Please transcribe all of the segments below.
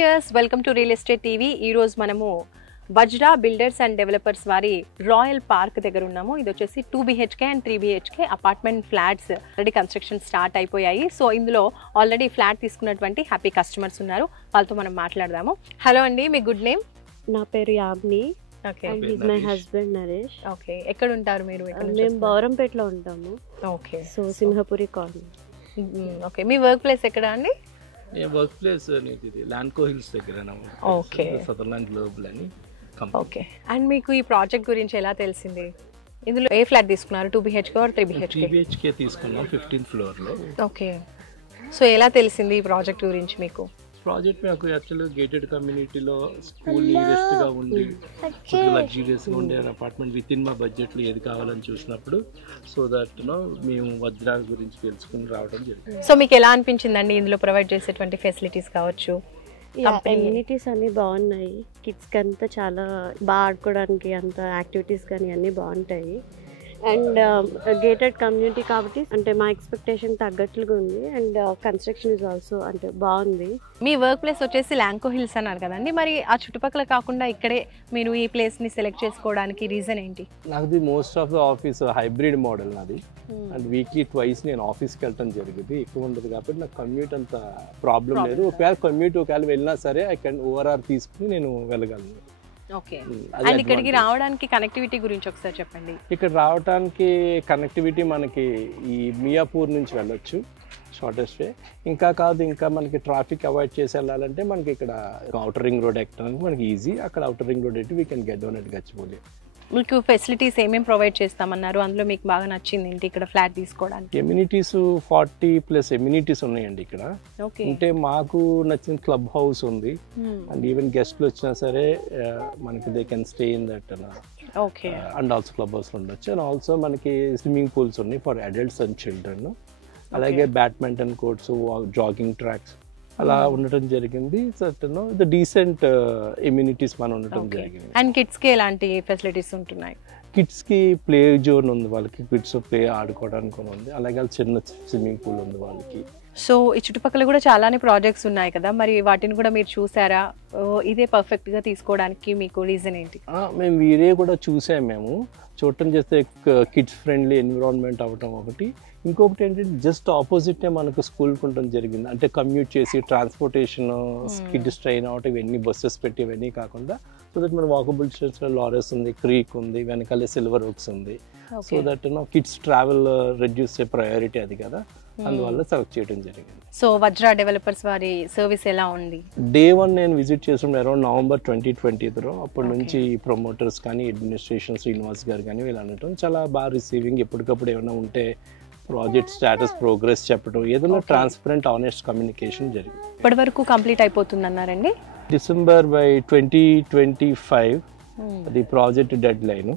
Viewers welcome to real estate TV. ఈ రోజు మనము వజ్రా బిల్డర్స్ అండ్ డెవలపర్స్ వారి రాయల్ పార్క్ దగ్గర ఉన్నాము. ఇది వచ్చేసి 2 BHK and 3 BHK apartment flats already construction start అయిపోయాయి. సో ఇందులో ఆల్రెడీ ఫ్లాట్ తీసుకున్నటువంటి హ్యాపీ కస్టమర్స్ ఉన్నారు, వాళ్ళతో మనం మాట్లాడదాము. హలో అండి, మీ గుడ్ నేమ్? నా పేరు యాబ్ని. Okay, and his my husband Naresh. Okay, ఎక్కడ ఉంటారు మీరు? మేము బౌరంపేటలో ఉంటాము. Okay, so Simhapuri colony. Okay, మీ వర్క్ ప్లేస్ ఎక్కడ అండి? వర్క్ ప్లేస్ ఇది ల్యాండ్కో హిల్స్ దగ్గర. ఓకే, సదర్లాండ్ గ్లోబల్ అని. ఓకే, అండ్ మీకు ఈ ప్రాజెక్ట్ గురించి ఎలా తెలిసింది? ఇందులో ఏ ఫ్లాట్ తీసుకున్నారు? 2 BHK ఆర్ 3 BHK? 3 BHK తీసుకున్నాం 15th floor లో. ఓకే, సో ఎలా తెలిసింది ఈ ప్రాజెక్ట్ గురించి మీకు? ప్రాజెక్ట్ నాకు యాక్చువల్గా గేటెడ్ కమ్యూనిటీలో స్కూల్ నియరెస్ట్ గా ఉండి లగ్జరీస్ గా ఉండే అపార్ట్మెంట్ విత్ ఇన్ మా బడ్జెట్ లో ఏది కావాలని చూసినప్పుడు సో దట్ మేము వజ్రా గురించి తెలుసుకుని రావడం జరిగింది. సో మీకు ఎలా అనిపించిందండి ఇందులో ప్రొవైడ్ చేసేటువంటి ఫెసిలిటీస్ కావచ్చు? అమ్యూనిటీస్ అన్ని బాగున్నాయి. కిడ్స్కి అంతా చాలా బాగా ఆడుకోవడానికి అంత యాక్టివిటీస్ కానీ అన్నీ బాగుంటాయి. అండ్ గేటెడ్ కమ్యూనిటీ కాబట్టి అంటే మా ఎక్స్పెక్టేషన్ తగ్గట్లుగా ఉంది. అండ్ కన్స్ట్రక్షన్ ఇస్ ఆల్సో అంటే బాగుంది. మీ వర్క్ ప్లేస్ వచ్చేసి ల్యాంకో హిల్స్ అన్నారు కదండి, మరి ఆ చుట్టుపక్కల కాకుండా ఇక్కడే మీరు ఈ ప్లేస్ ని సెలెక్ట్ చేసుకోవడానికి రీజన్ ఏంటి? నాది most of the office hybrid model నాది. అండ్ వీక్లీ ట్వైస్ నేను ఆఫీస్కి వెళ్ళటం జరిగింది, ఎక్కువ ఉండదు కాబట్టి నాకు కమ్యూట్ అంత ప్రాబ్లం లేదు. ఒకవేళ వెళ్ళినా సరే ఐ కెన్ ఓవరాల్ తీసుకుని నేను వెళ్ళగలను. ఓకే, అండ్ ఇక్కడికి రావడానికి కనెక్టివిటీ గురించి ఒకసారి చెప్పండి. ఇక్కడ రావడానికి కనెక్టివిటీ మనకి ఈ మియాపూర్ నుంచి వెళ్ళొచ్చు, షార్టెస్ట్ వే. ఇంకా కాదు, ఇంకా మనకి ట్రాఫిక్ అవాయిడ్ చేసి వెళ్ళాలంటే మనకి ఇక్కడ అవుటర్ రింగ్ రోడ్ ఎక్కడానికి మనకి ఈజీ. అక్కడ అవుటర్ రింగ్ రోడ్ ఎట్టి we can get down at Gachibowli. మీకు ఫెసిలిటీస్ ఏమేమి ప్రొవైడ్ చేస్తామన్నారు? అందులో మీకు బాగా నచ్చింది ఏంటి ఇక్కడ ఫ్లాట్ తీసుకోవడానికి? ఎమ్యూనిటీస్ 40+ ఎమ్యూనిటీస్ ఉన్నాయండి ఇక్కడ. ఓకే, అంటే మాకు నచ్చిన క్లబ్ హౌస్ ఉంది. అండ్ ఈవెన్ గెస్ట్లు వచ్చినా సరే మనకి they can stay in that. Okay, and also club house ఉండొచ్చు. అండ్ ఆల్సో మనకి స్విమ్మింగ్ పూల్స్ ఉన్నాయి ఫర్ అడల్ట్స్ అండ్ చిల్డ్రన్. అలాగే బ్యాడ్మింటన్ కోర్ట్స్, జాగింగ్ ట్రాక్స్ అలా ఉండటం జరిగింది. ద డీసెంట్ ఎమ్యూనిటీస్ మనం ఉండటం జరిగింది. అండ్ కిడ్స్ కి ఎలాంటి ఫెసిలిటీస్ ఉంటున్నాయి? కిడ్స్ కి ప్లే జోన్ ఉంది, వాళ్ళకి కిడ్స్ ప్లే ఆడుకోవడానికి ఉంది. అలాగే చిన్న స్విమ్మింగ్ పూల్ ఉంది వాళ్ళకి. సో ఈ చుట్టుపక్కల కూడా చాలానే ప్రాజెక్ట్స్ ఉన్నాయి కదా, మరి వాటిని కూడా మీరు చూసారా? ఇదే పర్ఫెక్ట్ గా తీసుకోవడానికి మీకు రీజన్ ఏంటి? మేము వీరే కూడా చూసాము. మేము చూడటం చేస్తే కిడ్స్ ఫ్రెండ్లీ ఎన్విరాన్మెంట్ అవ్వటం ఒకటి. ఇంకొకటి ఏంటంటే జస్ట్ ఆపోజిట్ మనకు స్కూల్కి ఉండటం జరిగింది. అంటే కమ్యూట్ చేసి ట్రాన్స్పోర్టేషన్ కిడ్స్ ట్రైన్ అవుట్ ఇవన్నీ బస్సెస్ పెట్టి ఇవన్నీ కాకుండా సో దట్ మన వాకబుల్ డిస్టెన్స్ లారెస్ ఉంది, క్రీక్ ఉంది, వెనకాలే సిల్వర్ ఓక్స్ ఉంది. So that kids travel reduce అయ్యే ప్రయారిటీ అది కదా, అందువల్ల సెలెక్ట్ చేయడం జరిగింది. సో వజ్రా డెవలపర్స్ వారి సర్వీస్ ఎలా ఉంది? Day 1 నేను విజిట్ చేసిన అరౌండ్ November 2020. అప్పటి నుంచి ప్రమోటర్స్ కానీ అడ్మినిస్ట్రేషన్ శ్రీనివాస్ గారు కానీ వీళ్ళు అనటం చాలా బాగా రిసీవింగ్. ఎప్పటికప్పుడు ఏమైనా ఉంటే ప్రాజెక్ట్ స్టేటస్ ప్రోగ్రెస్ చెప్పడం, ఏదైనా ట్రాన్స్పరెంట్ ఆనెస్ట్ కమ్యూనికేషన్ జరిగింది. ఇప్పటి వరకు కంప్లీట్ అయిపోతుంది అన్నారండి. December by 2025 అది ప్రాజెక్ట్ డెడ్ లైన్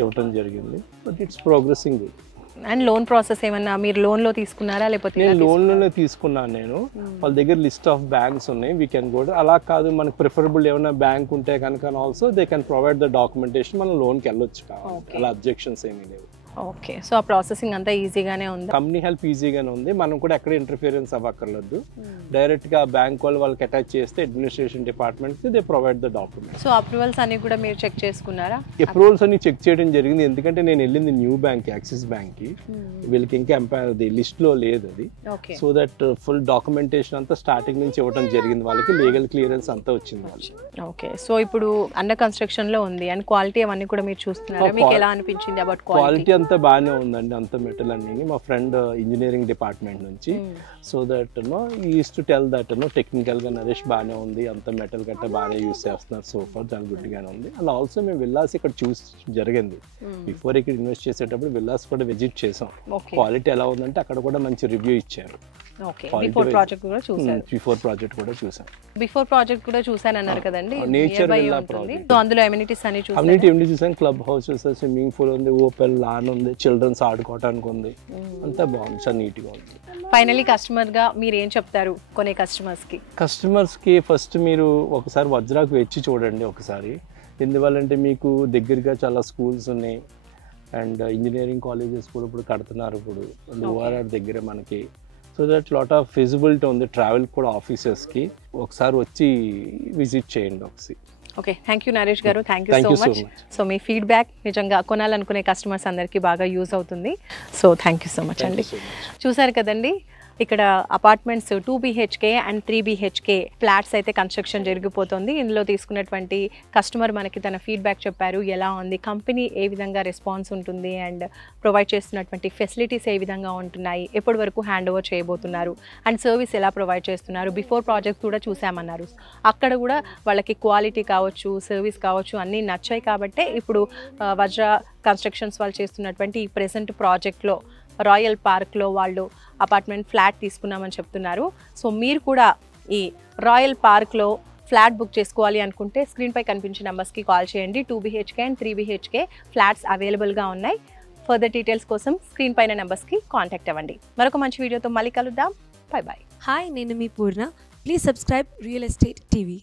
ఇవ్వటం జరిగింది. But it's progressing good. And loan process ఏమన్నా మీరు లోన్ లో తీసుకున్నారా లేకపోతే? నేను లోన్లోనే తీసుకున్నాను. నేను వాళ్ళ దగ్గర లిస్ట్ ఆఫ్ బ్యాంక్స్ ఉన్నాయి, వీ కెన్ గో. అలా కాదు మనకు ప్రిఫరబుల్ ఏమైనా బ్యాంక్ ఉంటే కనుక also they can provide the documentation, మనం లోన్కి వెళ్ళొచ్చు కావాలి. అలా అబ్జెక్షన్స్ ఏమీ లేవు. ఓకే, సో ఆ ప్రాసెసింగ్ అంతా ఈజీగానే ఉంది. కంపెనీ హెల్ప్ ఈజీగానే ఉంది, మనం కూడా ఎక్కడ ఇంటర్ఫియరెన్స్ అవ్వక్కర్లేదు. డైరెక్ట్ గా బ్యాంక్ వాళ్ళకి అటాచ్ చేస్తే అడ్మినిస్ట్రేషన్ డిపార్ట్మెంట్ కి they provide the document. So approvals అన్ని కూడా మీరు చెక్ చేసుకున్నారా? అప్రూవల్స్ అన్ని చెక్ చేయడం జరిగింది, ఎందుకంటే నేను వెళ్ళింది న్యూ బ్యాంక్, యాక్సిస్ బ్యాంక్ కి. వీళ్ళకి ఇంకా లిస్ట్ లో లేదు అది. సో దట్ ఫుల్ డాక్యుమెంటేషన్ అంతా స్టార్టింగ్ నుంచి ఇవ్వడం జరిగింది వాళ్ళకి, లీగల్ క్లియరెన్స్ అంతా వచ్చింది వాళ్ళకి. ఓకే, సో ఇప్పుడు అండర్ కన్స్ట్రక్షన్ లో ఉంది అండ్ క్వాలిటీ అవన్నీ కూడా మీరు చూస్తున్నారా? మీకు ఎలా అనిపించింది అబౌట్ క్వాలిటీ? అంతా బాగానే ఉందండి, అంత మెటల్ అన్ని. మా ఫ్రెండ్ ఇంజనీరింగ్ డిపార్ట్మెంట్ నుంచి. So that use to tell that technical గా నరేష్ బాగానే ఉంది, అంత మెటల్ గట్ట బాగానే యూస్ చేస్తున్నారు. సో ఫార్ చాలా గుడ్ గానే ఉంది. అండ్ ఆల్సో మేము విల్లాస్ ఇక్కడ చూసి జరిగింది. బిఫోర్ ఇక్కడ ఇన్వెస్ట్ చేసేటప్పుడు విల్లాస్ కూడా విజిట్ చేసాం. క్వాలిటీ ఎలా ఉందంటే అక్కడ కూడా మంచి రివ్యూ ఇచ్చారు. బిఫోర్ ప్రాజెక్ట్ కూడా చూసాను. బిఫోర్ ప్రాజెక్ట్ కూడా చూసాను అన్నారు కదండి, నేచర్ విల్లా ప్రాజెక్ట్. సో అందులో ఎమ్యూనిటీస్ అన్ని చూసాను. క్లబ్ హౌసెస్, స్విమ్మింగ్ పూల్ ఉంది, ఓపెన్ లాన్ ఉంది, చిల్డ్రన్స్ ఆడుకోవడానికి ఉంది, అంతా బాగుంది, చాలా నీట్ గా ఉంది. ఫైనలీ కస్టమర్ గా మీరు ఏం చెప్తారు కొనే కస్టమర్స్ కి? ఫస్ట్ మీరు ఒకసారి వజ్రాకు వచ్చి చూడండి ఒకసారి. ఎందువల్లంటే మీకు దగ్గరగా చాలా స్కూల్స్ ఉన్నాయి అండ్ ఇంజనీరింగ్ కాలేజెస్ కూడా ఇప్పుడు కడుతున్నారు. ఇప్పుడు ఓఆర్ఆర్ దగ్గర మనకి so that lot of feasibility ఉంది ట్రావెల్ కూడా ఆఫీసెస్కి. ఒకసారి వచ్చి విజిట్ చేయండి ఒకసారి. ఓకే, థ్యాంక్ యూ నరేష్ గారు, thank you Thank so you so much. much. So me feedback నిజంగా కొనాలనుకునే కస్టమర్స్ అందరికీ బాగా యూజ్ అవుతుంది. So thank you so much అండి. చూసారు కదండి, ఇక్కడ apartments 2 BHK and 3 BHK flats అయితే కన్స్ట్రక్షన్ జరిగిపోతుంది. ఇందులో తీసుకున్నటువంటి కస్టమర్ మనకి తన ఫీడ్బ్యాక్ చెప్పారు, ఎలా ఉంది, కంపెనీ ఏ విధంగా రెస్పాన్స్ ఉంటుంది అండ్ ప్రొవైడ్ చేస్తున్నటువంటి ఫెసిలిటీస్ ఏ విధంగా ఉంటున్నాయి, ఎప్పటి వరకు హ్యాండ్ ఓవర్ చేయబోతున్నారు అండ్ సర్వీస్ ఎలా ప్రొవైడ్ చేస్తున్నారు. బిఫోర్ ప్రాజెక్ట్ కూడా చూసామన్నారు. అక్కడ కూడా వాళ్ళకి క్వాలిటీ కావచ్చు, సర్వీస్ కావచ్చు అన్నీ నచ్చాయి. కాబట్టే ఇప్పుడు వజ్ర కన్స్ట్రక్షన్స్ వాళ్ళు చేస్తున్నటువంటి ఈ ప్రెజెంట్ ప్రాజెక్ట్లో రాయల్ పార్క్లో వాళ్ళు అపార్ట్మెంట్ ఫ్లాట్ తీసుకున్నామని చెప్తున్నారు. సో మీరు కూడా ఈ రాయల్ పార్క్లో ఫ్లాట్ బుక్ చేసుకోవాలి అనుకుంటే స్క్రీన్పై కనిపించే నెంబర్స్కి కాల్ చేయండి. 2 BHK అండ్ 3 BHK ఫ్లాట్స్ అవైలబుల్గా ఉన్నాయి. ఫర్దర్ డీటెయిల్స్ కోసం స్క్రీన్ పైన నెంబర్స్కి కాంటాక్ట్ అవ్వండి. మరొక మంచి వీడియోతో మళ్ళీ కలుద్దాం. By bye. హాయ్, నేను మీ Purna. Please subscribe real estate TV.